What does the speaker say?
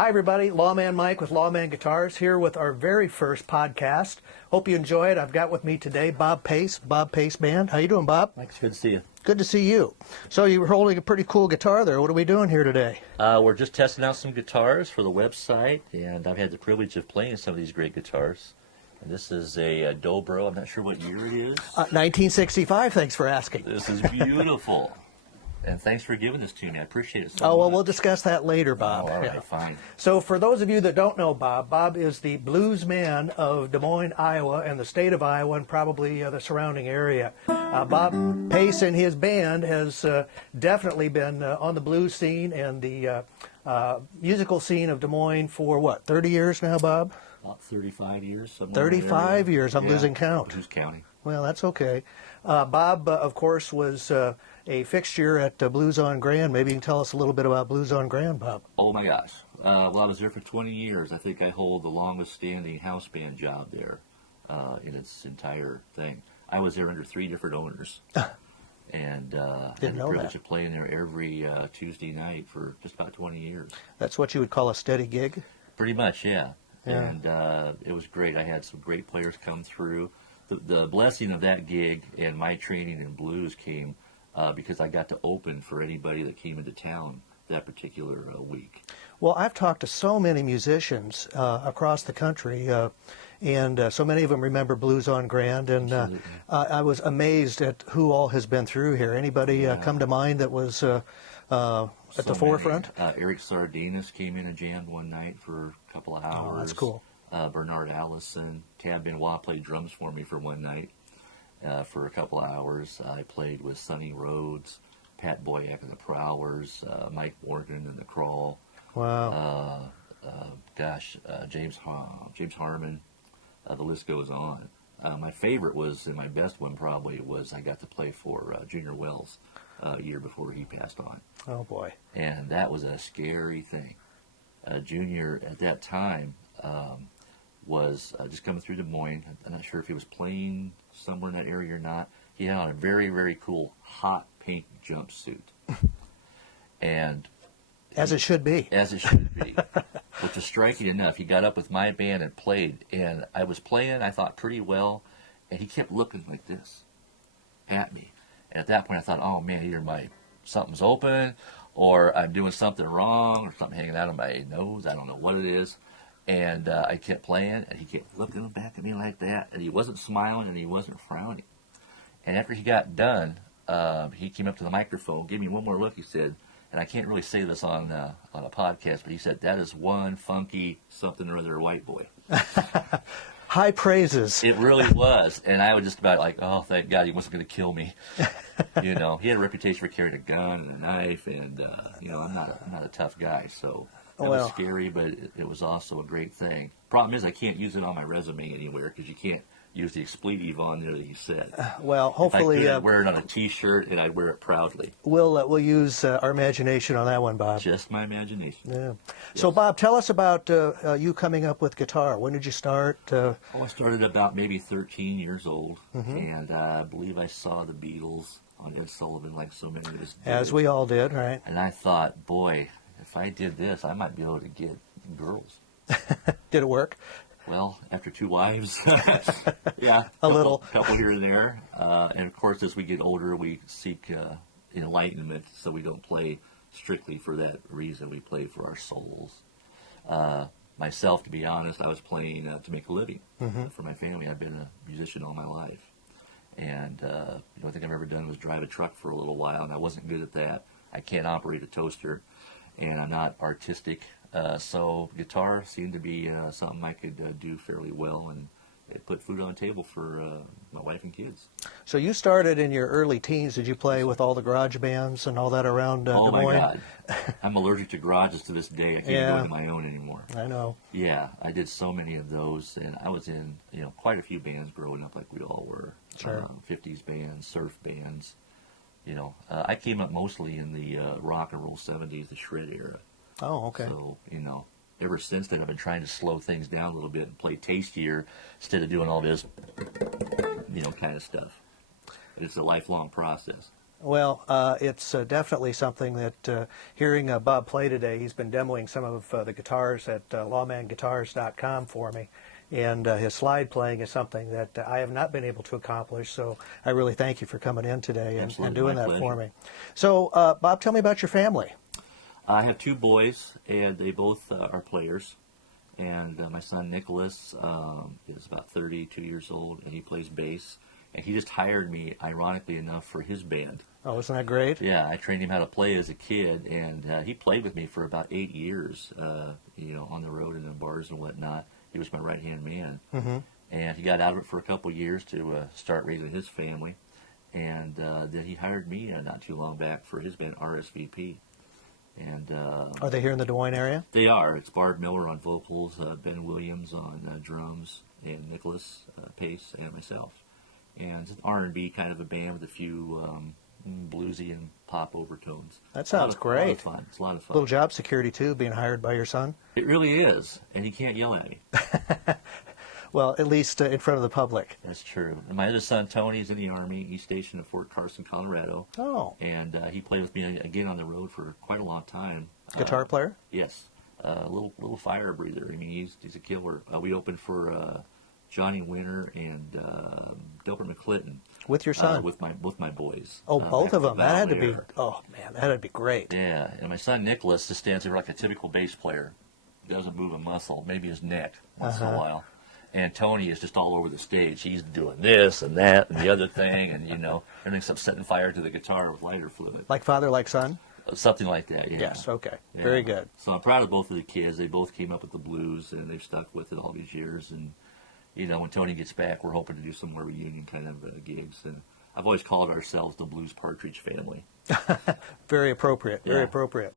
Hi everybody, Lawman Mike with Lawman Guitars here with our very first podcast. Hope you enjoy it. I've got with me today Bob Pace, Bob Pace Band. How you doing, Bob? Mike, it's good to see you. Good to see you. So you were holding a pretty cool guitar there. What are we doing here today? We're just testing out some guitars for the website, and I've had the privilege of playing some of these great guitars. And this is a Dobro. I'm not sure what year it is. 1965, thanks for asking. This is beautiful. And thanks for giving this to me. I appreciate it so much. Oh, well, we'll discuss that later, Bob. Oh, all right, fine. So for those of you that don't know Bob, Bob is the blues man of Des Moines, Iowa, and the state of Iowa, and probably the surrounding area. Bob Pace and his band has definitely been on the blues scene and the musical scene of Des Moines for, what, 30 years now, Bob? About 35 years. 35 years. I'm losing count. Who's counting? Well, that's okay. Bob, of course, was a fixture at Blues on Grand. Maybe you can tell us a little bit about Blues on Grand, Bob. Oh, my gosh. Well, I was there for 20 years. I think I hold the longest-standing house band job there in its entire thing. I was there under 3 different owners. And had the privilege of playing there every Tuesday night for just about 20 years. That's what you would call a steady gig? Pretty much, yeah. And it was great. I had some great players come through. The blessing of that gig and my training in blues came because I got to open for anybody that came into town that particular week. Well, I've talked to so many musicians across the country, and so many of them remember Blues on Grand, and I was amazed at who all has been through here. Anybody come to mind that was at the forefront? Eric Sardinas came in and jammed one night for a couple of hours. Oh, that's cool. Bernard Allison, Tab Benoit played drums for me for one night for a couple of hours. I played with Sonny Rhodes, Pat Boyack and the Prowlers, Mike Morgan and the Crawl. Wow. James Harmon. The list goes on. My favorite was, and my best one probably, was I got to play for Junior Wells a year before he passed on. Oh, boy. And that was a scary thing. Junior, at that time, was just coming through Des Moines. I'm not sure if he was playing somewhere in that area or not. He had on a very, very cool hot pink jumpsuit. And as it should be. As it should be. Which was striking enough. He got up with my band and played. And I was playing, I thought, pretty well. And he kept looking like this at me. And at that point, I thought, oh, man, either something's open, or I'm doing something wrong, or something hanging out of my nose. I don't know what it is. And I kept playing, and he kept looking back at me like that. And he wasn't smiling, and he wasn't frowning. And after he got done, he came up to the microphone, gave me one more look, he said, and I can't really say this on a podcast, but he said, that is one funky something or other white boy. High praises. It really was. And I was just about like, oh, thank God he wasn't going to kill me. You know, he had a reputation for carrying a gun and a knife, and, you know, I'm not a tough guy, so it was scary, but it was also a great thing. Problem is I can't use it on my resume anywhere because you can't use the expletive on there that you said. Well, hopefully... I'd wear it on a T-shirt, and I'd wear it proudly. We'll use our imagination on that one, Bob. Just my imagination. Yeah. Yes. So, Bob, tell us about you coming up with guitar. When did you start? I started about maybe 13 years old, and I believe I saw the Beatles on Ed Sullivan like so many of us did. As we all did, right? And I thought, boy, if I did this, I might be able to get girls. Did it work? Well, after 2 wives, yeah, a couple here and there. And of course, as we get older, we seek enlightenment, so we don't play strictly for that reason. We play for our souls. Myself, to be honest, I was playing to make a living for my family. I've been a musician all my life. And the only thing I've ever done was drive a truck for a little while, and I wasn't good at that. I can't operate a toaster, and I'm not artistic. So guitar seemed to be something I could do fairly well, and it put food on the table for my wife and kids. So you started in your early teens. Did you play with all the garage bands and all that around Des Moines? Oh, my God. I'm allergic to garages to this day. I can't go into my own anymore. I know. Yeah, I did so many of those, and I was in quite a few bands growing up like we all were. Sure. 50s bands, surf bands. I came up mostly in the rock and roll 70s, the shred era. Oh, okay. So, ever since then, I've been trying to slow things down a little bit and play tastier instead of doing all this, kind of stuff. But it's a lifelong process. Well, it's definitely something that hearing Bob play today, he's been demoing some of the guitars at lawmanguitars.com for me. And his slide playing is something that I have not been able to accomplish. So I really thank you for coming in today and doing that for me. So, Bob, tell me about your family. I have two boys, and they both are players. And my son Nicholas is about 32 years old, and he plays bass. And he just hired me, ironically enough, for his band. Oh, isn't that great? Yeah, I trained him how to play as a kid, and he played with me for about 8 years, on the road and in bars and whatnot. He was my right-hand man. Mm-hmm. And he got out of it for a couple years to start raising his family. And then he hired me not too long back for his band, RSVP. And are they here in the Des Moines area? They are. It's Barb Miller on vocals, Ben Williams on drums, and Nicholas Pace, and myself. And it's an R&B kind of a band with a few bluesy and pop overtones. That sounds great. A lot of fun. It's a lot of fun. Little job security, too, being hired by your son? It really is, and he can't yell at me. Well, at least in front of the public. That's true. And my other son, Tony, is in the Army. He's stationed at Fort Carson, Colorado. Oh. And he played with me again on the road for quite a long time. Guitar player? Yes. Little fire breather. I mean, he's a killer. We opened for Johnny Winter and Delbert McClinton. With your son? With my boys. Oh, both of them. That had to be. there. Oh man, that'd be great. Yeah, and my son Nicholas just stands there like a typical bass player. He doesn't move a muscle, maybe his neck once in a while. And Tony is just all over the stage. He's doing this and that and the other thing, and everything's up setting fire to the guitar with lighter fluid. Like father, like son? Something like that, yeah. Yes, okay. Yeah. Very good. So I'm proud of both of the kids. They both came up with the blues, and they've stuck with it all these years. And, when Tony gets back, we're hoping to do some more reunion kind of gigs. And I've always called ourselves the Blues Partridge family. Very appropriate. Very Yeah. appropriate.